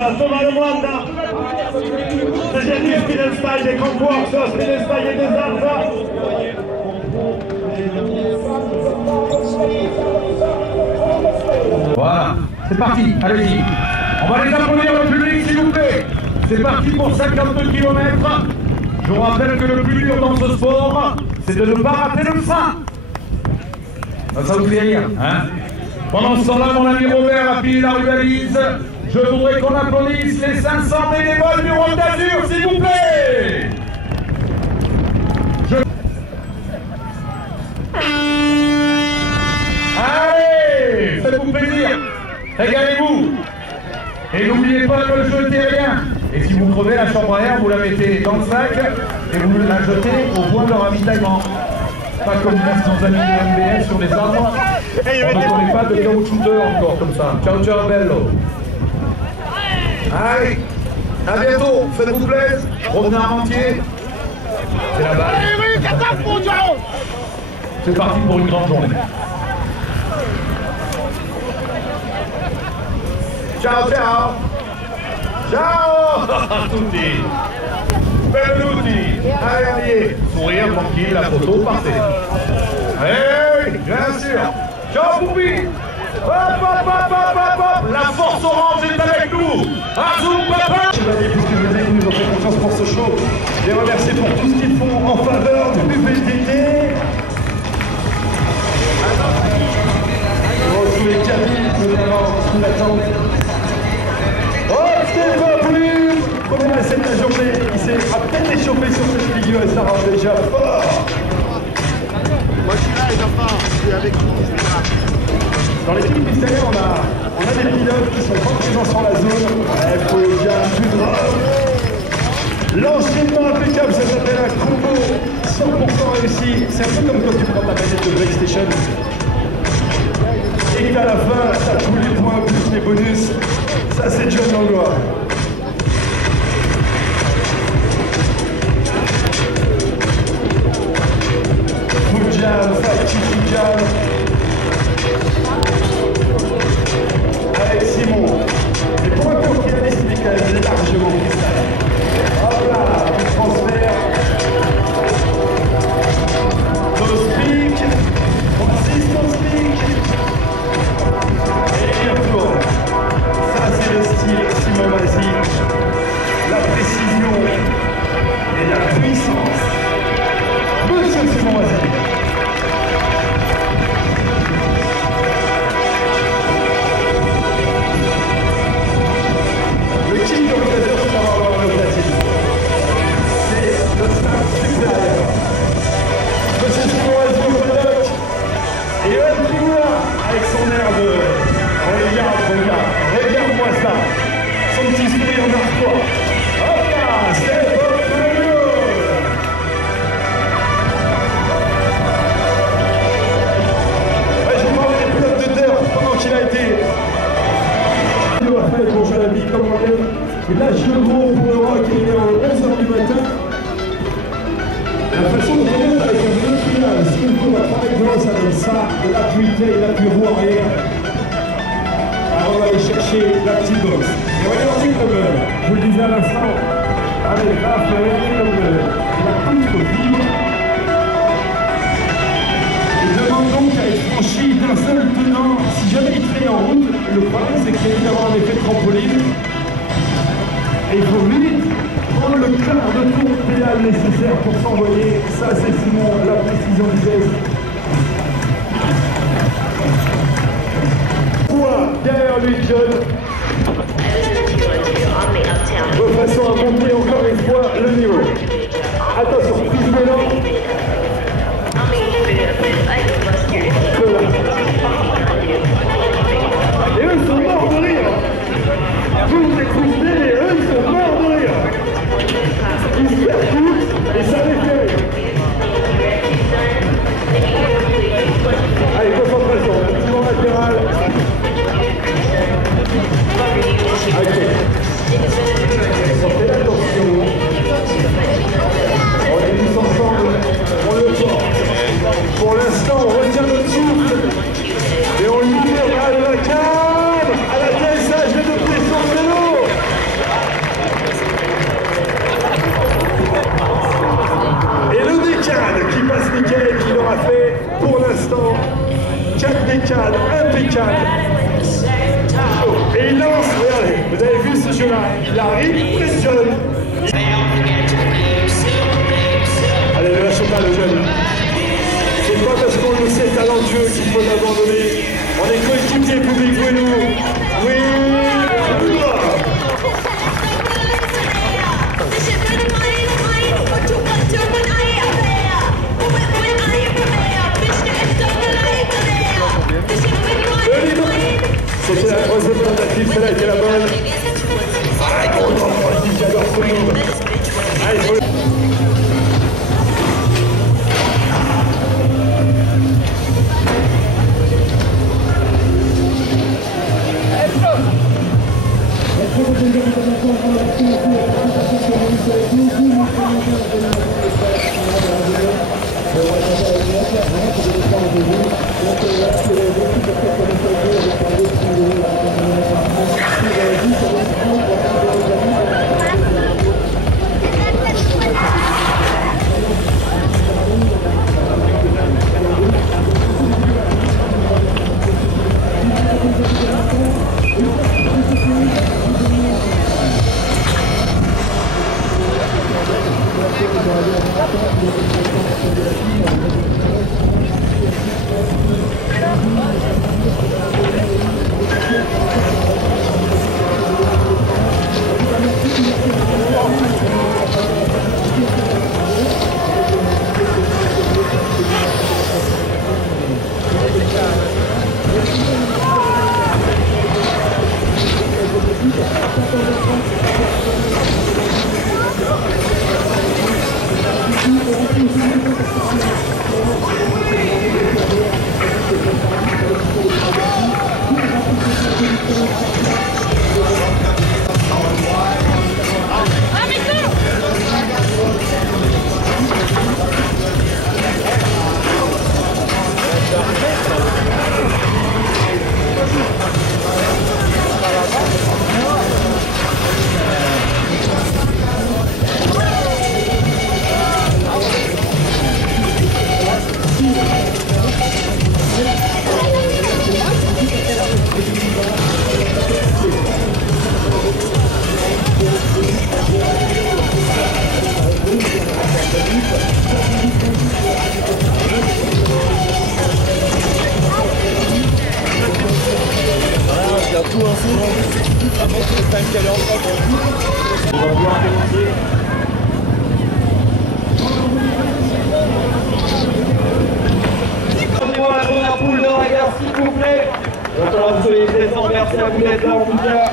Toma Luanda, suggerisce del style dei concorso, del style des arts. Voilà, c'est parti, allez-y. On va les applaudir le public s'il vous plaît. C'est parti pour 52 km. Je vous rappelle que le plus dur dans ce sport, c'est de ne pas rater le frein. Ça vous fait rire, hein? Pendant ce temps-là, mon ami Robert a pillé la rubalise. Je voudrais qu'on applaudisse les 500 bénévoles du Rhône d'Azur, s'il vous plaît. Allez, faites-vous plaisir, régalez-vous. Et n'oubliez pas de ne jeter rien. Et si vous crevez la chambre à air, vous la mettez dans le sac et vous la jetez au point de ravitaillement. Pas comme disent nos amis de MBS sur les arbres. On ne connaît pas de caoutchouc encore comme ça. Ciao ciao bello. Allez, à bientôt, faites-vous plaisir, revenez en entier. C'est la balle. C'est parti pour une grande journée. Ciao ciao. Ciao tutti. Benvenuti. Allez, sourire tranquille, la photo, partez. Eh oui, bien sûr. Ciao Boubi. Hop, hop, hop, hop, hop, hop. La force orange est avec nous. Azul Papa. Je vais dire puisque je sais qu'ils nous ont fait confiance pour ce show. Les remercier pour tout ce qu'ils font en faveur du PPTT. Tous les cabines, notamment sous la tente. Oh, Stéphane Plus. Comment il a cette journée? Il s'est à peine échauffé sur cette figure et ça rend déjà fort. Moi je suis là les enfants, je suis avec vous, je suis là. Dans l'équipe mystérieuse, on a des pilotes qui sont pas présents sur la zone. Il faut déjà plus grave. L'enchaînement impeccable, ça s'appelle un combo 100% réussi. C'est un peu comme quand tu prends ta manette de PlayStation. Et qu'à la fin, t'as tous les points plus les bonus. Ça, c'est John Langlois. Full jam, fight jam. Avec Simon. Et pour un cours qui a décidé quand même largement cristal. Hop là, le transfert. No speak. On insiste on speak. Et il retourne. Ça c'est le style Simon Mazzi. La précision et la puissance. Monsieur Simon Mazzi. Avec son air de regarde-moi ça, son petit sourire narquois. Hop là, c'est je vous parle des pilotes de terre pendant qu'il a été. Il doit faire mon jeune ami, comme on aime. Il lâche le gros pour le rock, il est à 11h du matin. La façon de remettre avec un bleu final, ce qu'il faut travailler gros, ça donne ça, l'appui tail, l'appui roue arrière. Alors on va aller chercher la petite box. Et regardez comme, je vous le disais à l'instant, avec Raph, regardez comme la poutre vibre. Il demande donc à être franchi d'un seul tenant. Si jamais il traîne en route, le problème c'est qu'il y a d'avoir un effet de trampoline. Et il faut vite prendre le quart de tour de pédale nécessaire pour s'envoyer. Ça c'est Simon, la précision du geste. Derrière lui, John. De façon à monter encore une fois le niveau. Attention, prise d'élan. Et eux sont morts de rire. Vous écoutez, et eux sont morts de rire. Ils se percutent et ça les fait rire. Allez, concentration, un petit vent latéral. Sortez l'attention. On est tous ensemble, on le porte. Pour l'instant, on retient notre souffle et on libère à la cave, à l'atterrissage de pression de vélo. là, il arrive, pressionne. Allez, ne lâchez pas le jeune. C'est pas parce qu'on le sait talentueux qu'il faut l'abandonner. On est coéquipiers, public, jouez-nous. Oui, c'était la troisième tentative, celle-là était la bonne. J'adore tout le monde. Allez, faut... La première poule de regard, s'il vous plaît. Alors, vous soyez présents, merci à vous d'être là en tout cas.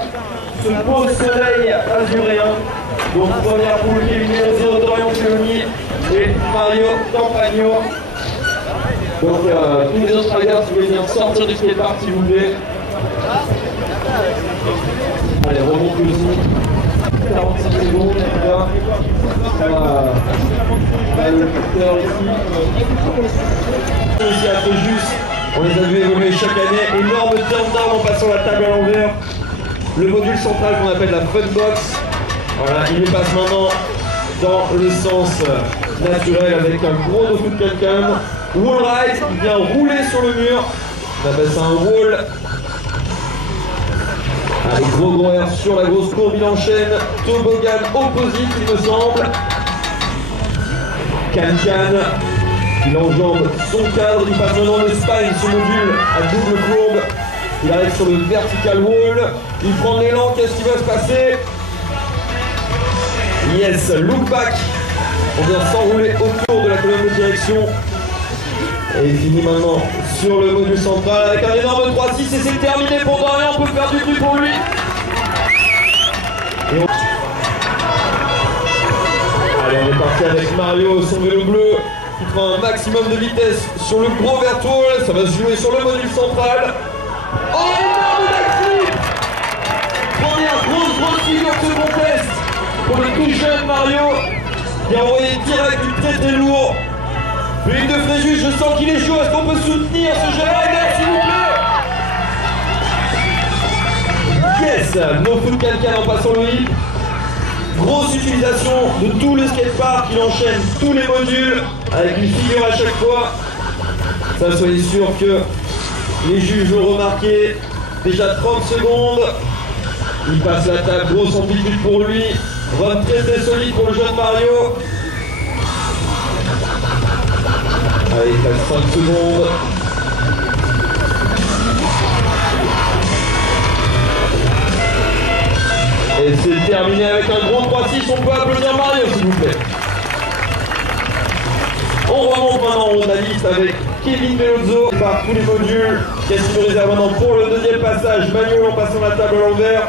Ce beau soleil azuréen. Donc, première poule, Kevin Elzo, Dorian Pioni et Mario Campagno. Donc, tous les autres riders, si vous voulez bien sortir du skatepark, s'il vous plaît. Allez, remonte aussi. 45 secondes, là. On a le capteur ici. Aussi à Fojus, on les a vu évoluer chaque année. Énorme turn-down en passant la table à l'envers. Le module central qu'on appelle la Funbox. Voilà, il passe maintenant dans le sens naturel avec un gros no foot can-can. Wall ride, il vient rouler sur le mur. On appelle ça un wall. Allez, gros air sur la grosse courbe, il enchaîne. Toboggan opposite, il me semble. Can-can. Il enjambe son cadre, il passe maintenant le spine, son module à double courbe. Il arrive sur le vertical wall. Il prend l'élan, qu'est-ce qui va se passer? Yes, look back. On vient s'enrouler autour de la colonne de direction. Et il finit maintenant sur le module central avec un énorme 3-6 et c'est terminé pour Dorian, on peut faire du bruit pour lui. Allez, on est parti avec Mario, son vélo bleu, qui prend un maximum de vitesse sur le gros vertoil. Ça va se jouer sur le module central. Oh, énorme backflip! Première grosse figure de ce contest pour le tout jeune Mario, qui a envoyé direct du très lourd. Philippe de Fréjus, je sens qu'il est chaud. Est-ce qu'on peut soutenir ce jeune rider, s'il vous plaît? Yes, no foot can-can en passant le hip. Grosse utilisation de tout le skatepark. Il enchaîne tous les modules avec une figure à chaque fois. Ça, soyez sûr que les juges ont remarqué. Déjà 30 secondes. Il passe la table, grosse amplitude pour lui. Run très solide pour le jeune Mario. Allez, il reste 5 secondes. Et c'est terminé avec un gros 3-6. On peut applaudir Mario, s'il vous plaît. On remonte maintenant en haut de la liste avec Kevin Belozzo par tous les modules. Qu'est-ce qu'il nous réserve maintenant pour le deuxième passage? Manuel en passant la table à l'envers.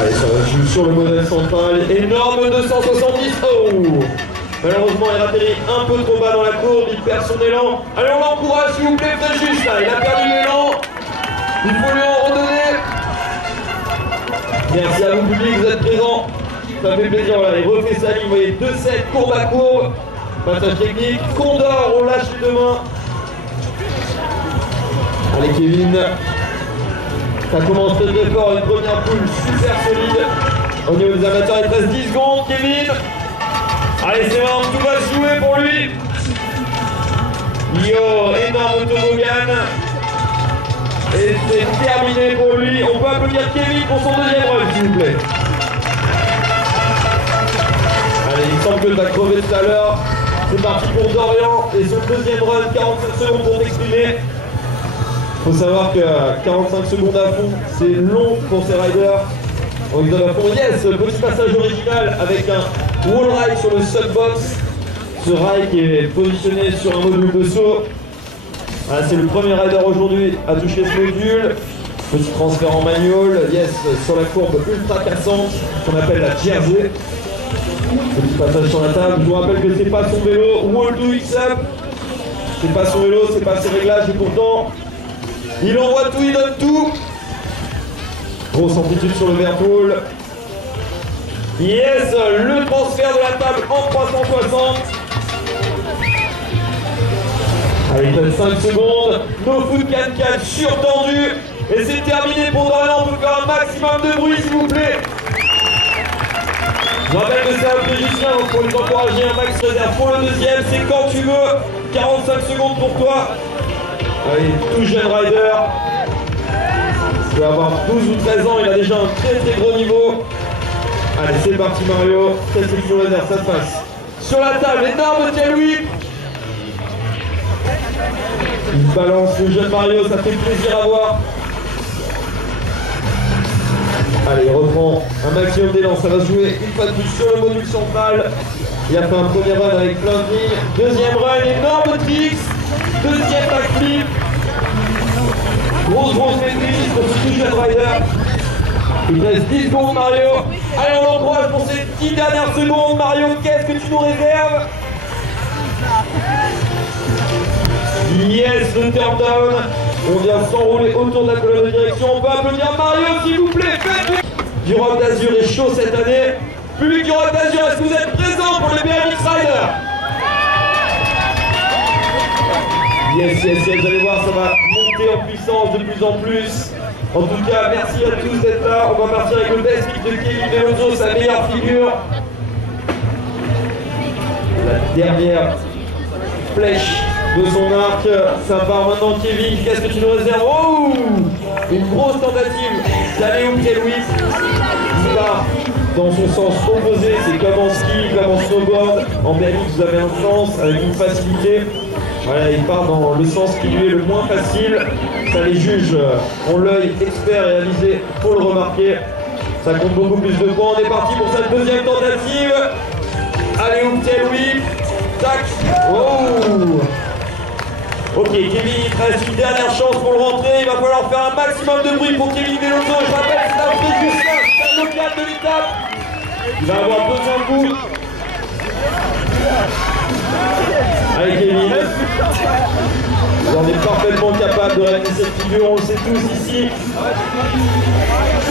Allez, ça va jouer sur le modèle central. Énorme 270. Oh! Malheureusement, il a atterri un peu trop bas dans la courbe. Il perd son élan. Allez, on l'encourage, s'il vous plaît, faites juste là. Il a perdu l'élan. Il faut lui en redonner. Merci à vous, public, vous êtes présents. Ça fait plaisir, voilà, il refait sa ligne, vous voyez, 2-7, courbe à courbe. Passage technique, Condor, on lâche les deux mains. Allez Kevin, ça commence très très fort, une première poule super solide. Au niveau des amateurs, il te reste 10 secondes, Kevin. Allez, c'est bon, tout va se jouer pour lui. Yo, énorme toboggan. Et c'est terminé pour lui. On peut applaudir Kevin pour son deuxième run, s'il vous plaît. Allez, il semble que tu as crevé tout à l'heure. C'est parti pour Dorian et son deuxième run, 45 secondes pour t'exprimer. Il faut savoir que 45 secondes à fond, c'est long pour ces riders. On donne à fond. Yes, petit passage original avec un wall ride sur le subbox. Ce ride qui est positionné sur un module de saut. Voilà, c'est le premier rider aujourd'hui à toucher ce module. Petit transfert en manual, yes, sur la courbe ultra cassante qu'on appelle la Jersey. Petit passage sur la table. Je vous rappelle que c'est pas son vélo. Wall to X up. C'est pas son vélo, c'est pas ses réglages et pourtant il envoie tout, il donne tout. Grosse amplitude sur le vert wall. Yes, le transfert de la table en 360. Allez, il donne 5 secondes. No foot 4-4 surtendu. Et c'est terminé pour Dorian. On peut faire un maximum de bruit, s'il vous plaît. Je rappelle que c'est un peu juste là, pour nous encourager, un max réserve pour le deuxième. C'est quand tu veux. 45 secondes pour toi. Allez, tout jeune rider. Il doit avoir 12 ou 13 ans. Il a déjà un très très gros niveau. Allez, c'est parti Mario. Quelle section réserve, ça se passe. Sur la table, énorme tail whip. Il balance le jeune Mario, ça fait plaisir à voir. Allez, il reprend un maximum d'élan, ça va se jouer une fois de plus sur le module central. Il a fait un premier run avec plein de lignes. Deuxième run, énorme tricks. Deuxième backflip. Grosse maîtrise pour ce tout jeune rider. Il reste 10 secondes Mario. Allez, on l'encourage pour ces 10 dernières secondes. Mario, qu'est-ce que tu nous réserves? Yes, le turn down. On vient s'enrouler autour de la colonne de direction. On peut applaudir Mario, s'il vous plaît. Faites du Rock d'Azur est chaud cette année. Public du Rock d'Azur, est-ce que vous êtes présents pour le BMX Rider? Yes, vous allez voir, ça va monter en puissance de plus en plus. En tout cas, merci à tous d'être là. On va partir avec le best kick de Kevin Belozzo, sa meilleure figure. La dernière flèche de son arc, ça part maintenant Kevin, qu'est-ce que tu nous réserves? Oh, une grosse tentative d'aller au pied Louis. Il part dans son sens opposé, c'est comme en ski, comme en snowboard. En BMX vous avez un sens avec une facilité. Voilà, il part dans le sens qui lui est le moins facile. Ça les juges ont l'œil expert et avisé pour le remarquer. Ça compte beaucoup plus de points. On est parti pour cette deuxième tentative. Allez au pied Louis. Tac. Oh. Ok, Kevin, il te reste une dernière chance pour le rentrer. Il va falloir faire un maximum de bruit pour Kevin Belozzo. Je rappelle, c'est un prix juste là, c'est un local de l'étape. Il va avoir besoin de vous. Allez Kevin, vous en êtes parfaitement capable de réaliser cette figure, on le sait tous ici.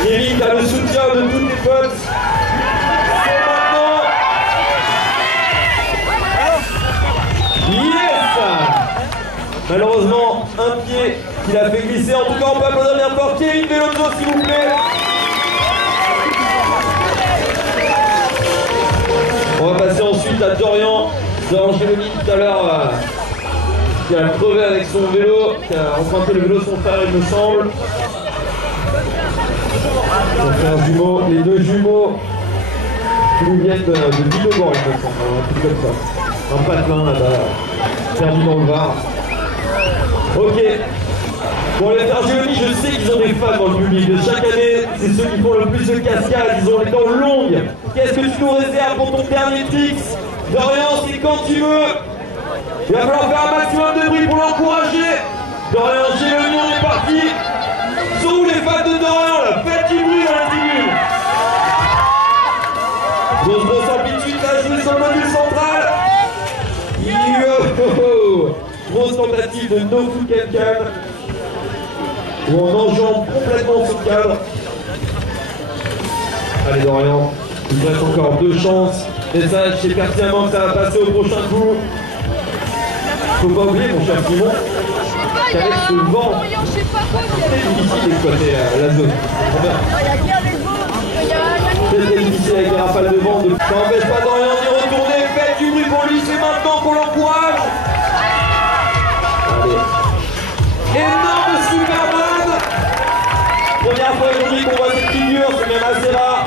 Kevin, tu as le soutien de tous tes potes. C'est maintenant. Yes! Malheureusement, un pied qu'il a fait glisser. En tout cas, on peut applaudir bien fort Kevin Belozzo, s'il vous plaît. On va passer ensuite à Dorian. Dorian, j'ai mis tout à l'heure qui a crevé avec son vélo, qui a emprunté le vélo de son frère, il me semble. Son frère jumeau, les deux jumeaux qui nous viennent de Villebon, il me semble, un truc comme ça. Un patelin là-bas, perdu dans le Var. Ok. Bon, les Targioni, je sais qu'ils ont des fans dans le public. De chaque année, c'est ceux qui font le plus de cascades, ils ont les dents longues. Qu'est-ce que tu nous réserves pour ton dernier tricks? Dorian, c'est quand tu veux. Il va falloir faire un maximum de bruit pour l'encourager. Dorian, chez le lion, on est parti. Sont où les fans de Dorian là? Faites du bruit dans la tribune. Grosse amplitude, là, jouer sur le module central. Yo! Grosse tentative de no foot can où on enjambe complètement ce cadre. Allez Dorian, il nous reste encore 2 chances. Message, c'est pertinemment que ça va passer au prochain coup. Faut pas oublier mon cher Simon qu'avec ce vent, c'est difficile d'exploiter la zone. C'est difficile avec les rafales de vent. Ça n'empêche pas Dorian d'y retourner. Faites du bruit pour lui, c'est maintenant qu'on l'encourage. Allez. Énorme Superman. Première fois aujourd'hui qu'on voit cette figure, c'est même assez rare.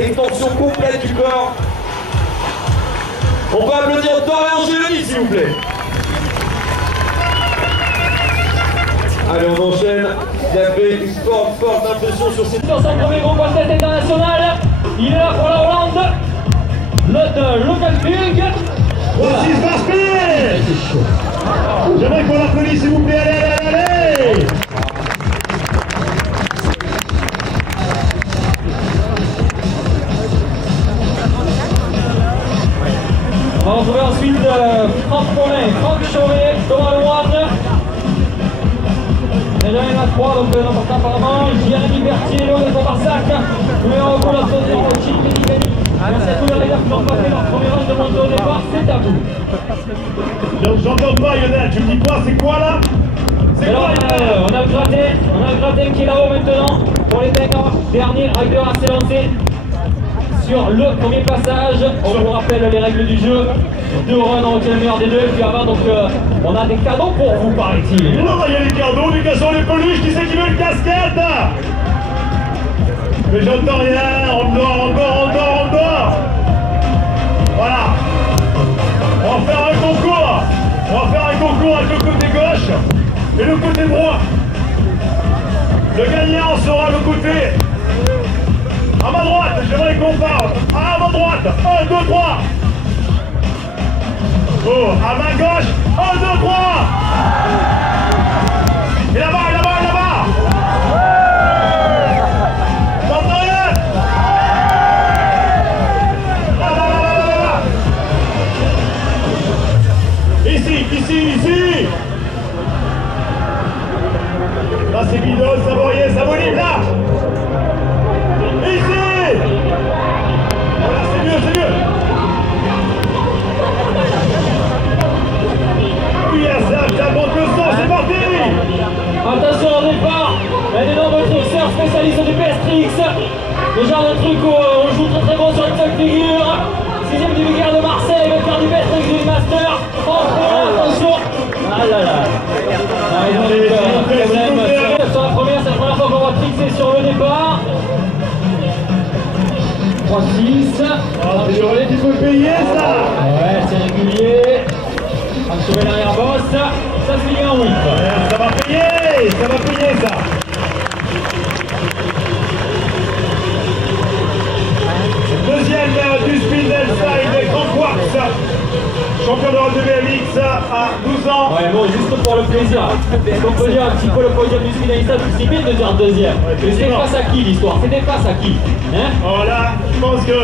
Extension complète du corps. On peut applaudir Dorian Geloni, s'il vous plaît. Allez, on enchaîne. Il a fait une forte impression sur cette... Sur son premier gros contest international, il est là pour la Hollande. Le Local Pug. Voici Svartspil. J'aimerais qu'on l'applaudisse, s'il vous plaît. Allez. On va retrouver ensuite Franck Paulin, Franck Chauvet, Thomas Lemoine. Déjà il y en a 3, donc n'importe apparemment. Jérémy Berthier, Léon de Barsac. Numéro 1, l'Antonio Rocci, Médicani. Merci à tous les leaders qui ont passé leur premier round de montée au départ, c'est à vous. J'entends pas Lionel, tu me dis quoi? C'est quoi là? C'est quoi on a le gratin qui est là-haut maintenant pour les mecs en dernier rider à s'élancer sur le premier passage. On vous rappelle les règles du jeu. 2 runs en le meilleur des deux, et puis avant donc on a des cadeaux pour vous, paraît-il. Non, il y a les cadeaux, du cassons les peluches, qui c'est qui veut une casquette? Mais j'entends rien, on dort. Voilà. On va faire un concours avec le côté gauche et le côté droit. Le gagnant sera le côté à ma droite, j'aimerais qu'on parle. À ma droite, 1, 2, 3. Oh, à ma gauche, 1, 2, 3. Et là-bas. T'entends rien? Là. Ici. Là, c'est Guido, ça volime, là. Ici. Voilà, c'est mieux. Ça monte le son, c'est parti. Attention au départ, il y a d'énormes trickseurs spécialistes du PS-Tricks. Le genre de truc où on joue très bon sur une seule figure. 6ème du Viguière de Marseille, le quart du PS-Tricks du Master. Attention. Ah là là. Ils ont des problèmes. Sur la première, c'est la première fois qu'on va trixer sur le départ. 3-6. C'est le relais qui peut payer ça. Ouais, c'est régulier. On va sauver l'arrière-boss, ça se finit en whip. Ça va payer ça. Deuxième du Speed Style Grand Quartz, champion d'Europe de BMX à 12 ans. Ouais, bon, juste pour le plaisir. Est-ce qu'on peut dire un petit peu le podium du Speed Style? C'est bien de dire deuxième. Mais c'était face à qui l'histoire? C'était face à qui? Oh là, je pense que...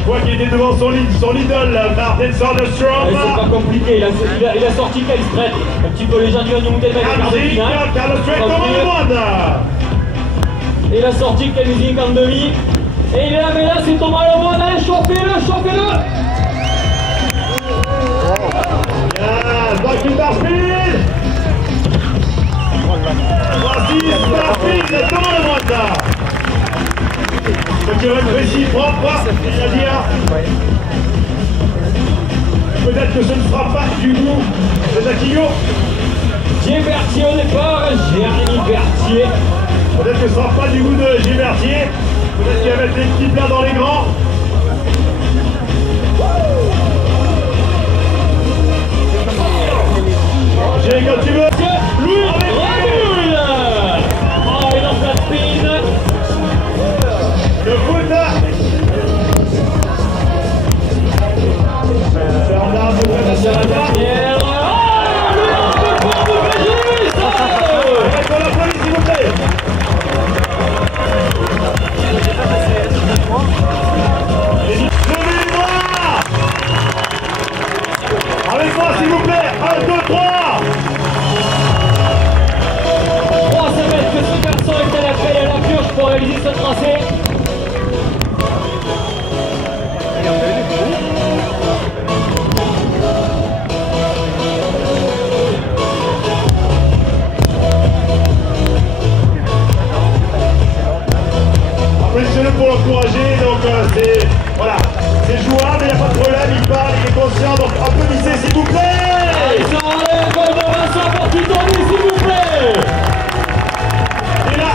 Je vois qu'il était devant son idole, Martin Soderstrom. C'est pas compliqué, il a sorti Kyle Strait. Un petit peu les gens du Honeymoon avec le quart de finale. Carlos Strait comme le monde. Il a sorti Kyle en demi. Et il est là, mais là c'est Thomas Lemoine. Allez, chauffez-le. Yes, Bucky Starfield. Voici Starfield, Thomas Lemoine. Le curé précis, propre, c'est-à-dire peut-être que ce ne sera pas du goût de Taquillo. Gilles Berthier au départ, Jérémy Berthier. Peut-être que ce ne sera pas du goût de Gilles Berthier. Peut-être qu'il va mettre les petits plats dans les grands. J'ai quand tu veux. Louis Ramoul. Oh, il en place spin. Le foot. Bernard de Sur la dernière. Oh, le point de Régis. Avec la police, s'il vous plaît. Levez les bras. Avec moi, s'il vous plaît. 1, 2, 3. 300 mètres que ce garçon est à la pelle et à la pioche pour réaliser ce tracé. Applaudissez-le pour l'encourager, donc c'est voilà, c'est jouable, il n'y a pas de problème, il parle, il est conscient, donc applaudissez s'il vous plaît. Ils sont en l'air de Vincent pour qu'il tourne, s'il vous plaît. Et là.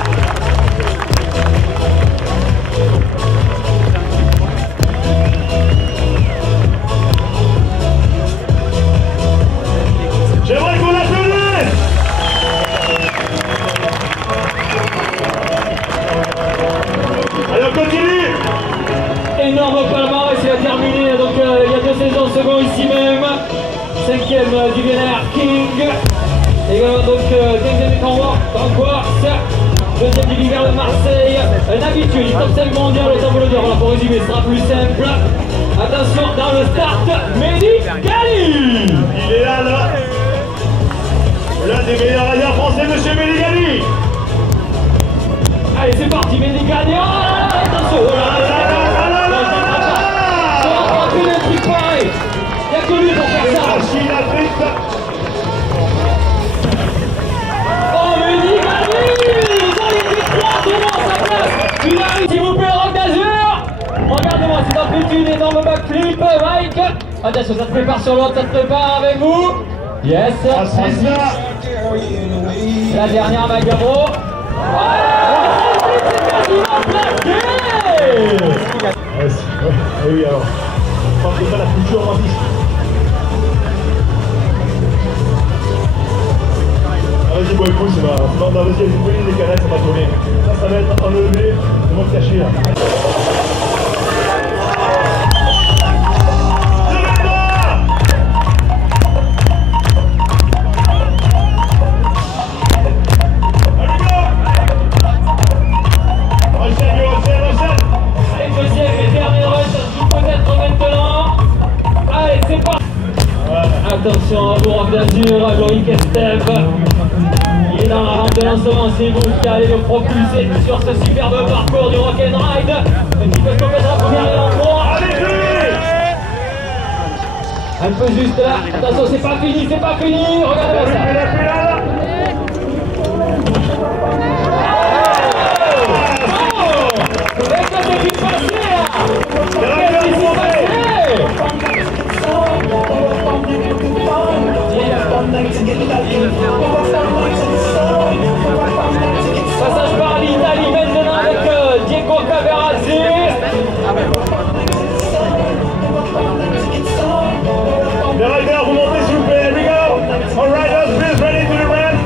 J'aimerais qu'on applaudisse. Allez, on continue. Énorme palmarès, il a terminé donc il y a 2 saisons second ici même. 5e du Vienna King. Également donc 5e du Concours. 2e du Liver de Marseille. Un habitué du top 5 mondial au tableau d'or. Voilà, pour résumer, ce sera plus simple. Attention dans le start, Mehdi Gali. Il est là, l'un des meilleurs radios français, monsieur Mehdi Gali. Allez, c'est parti, Mehdi Gali. Oh là là, attention. Oh là là là là là là là. On va plus d'un truc pareil. Il n'y a que lui pour faire ça. Chine, Afrique. Oh, Mehdi Gali. Ils ont les 3 devant sa place. Il arrive, s'il vous plaît, Rock d'Azur. Regardez-moi, c'est en fait une énorme backflip, Mike. Attention, ça se prépare sur l'autre, ça se prépare avec vous. Yes. Assise là. La dernière, Magabo. C'est quasiment plaqué. Oui, alors. Je pense que pas la culture en piste. Ah, vas-y, bon, écoute, c'est bon. Vas-y, vous voulez les canettes, ça va tourner. Ça va être enlevé, ils vont te cacher là. Attention à vous, Rock d'Azur, à Loïc Estève. Il est dans la rampe de lancement, c'est vous qui allez le propulser sur ce superbe parcours du Rock'n'Ride. Un petit peu de la première et en droit. Un peu juste là. Attention, c'est pas fini, c'est pas fini. Regardez ça. Oh! Qu'est-ce que c'est qui se passe là? Qu'est-ce qui s'est passé? Passage par l'Italie maintenant avec Diego Caverazzi. Les riders, vous montez s'il vous plaît. Here we go. All riders, please ready to the ramp.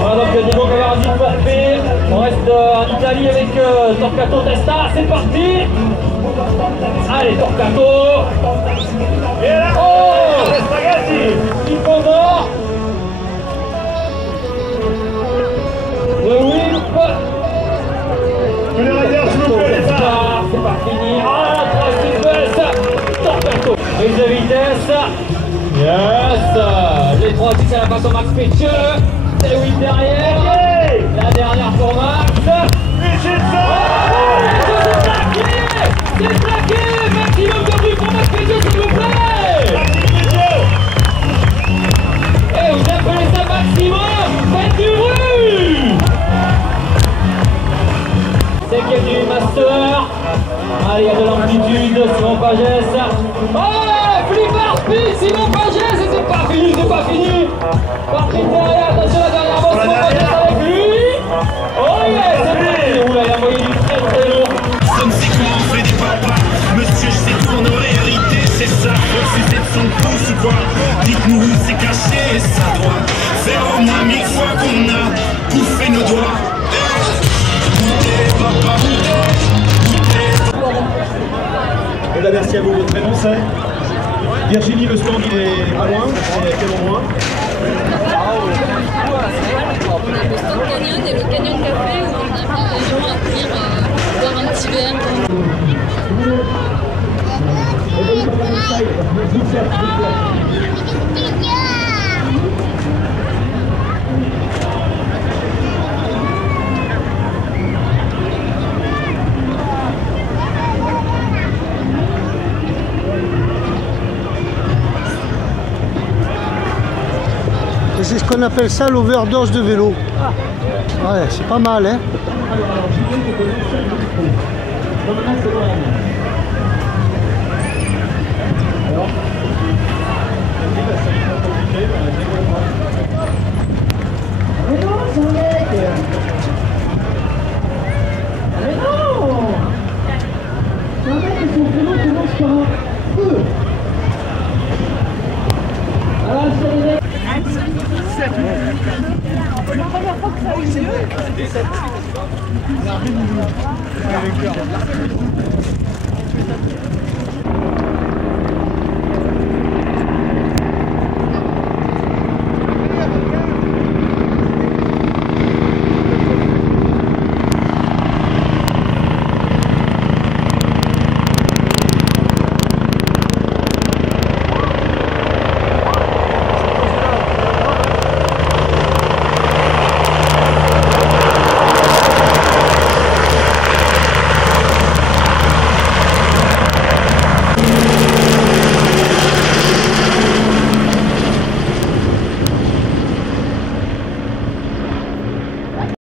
Voilà donc Diego Caverazzi forfait. On reste en Italie avec Torquato Testa. C'est parti. Allez, Torquato. Et là, Oh, spaghetti. Iconor. Le whip. Tous les riders, s'il vous plaît, les gars. C'est pas fini. Ah, la trace qui baisse. Torquato. Prise de vitesse. Yes. Les 3 qui à la passe au Max Pétieux. C'est 8 derrière. La dernière pour Max. C'est plaqué. Maximum de bruit pour Max Pétieux, s'il vous plaît. Et vous appelez ça maximum. Faites du bruit. 5e du Master. Allez, il y a de l'amplitude. Simon Pagès. Oh, flipper speed, Simon Pagès, et c'est pas fini, c'est pas fini. Patrick derrière, attention la dernière bosse, Simon Pagès avec lui. Oh yes, c'est parti. Oula, il a envoyé du très très lourd. Comme c'est quand on fait des papas. Monsieur, je sais qu'on aurait hérité, c'est ça. Refuser de son pouce ou quoi. Dites-nous où c'est caché, ça doit faire au moins 1000 fois qu'on a bouffé nos doigts. Goûtez, papa, goûtez. Eh bien, merci à vous, votre prénom c'est Virginie, le stand il est pas loin, c'est à quel endroit? On a le stand Canyon et le Canyon Café où on invite les gens à venir boire un petit verre. C'est ce qu'on appelle ça l'overdose de vélo. Ouais, c'est pas mal, hein.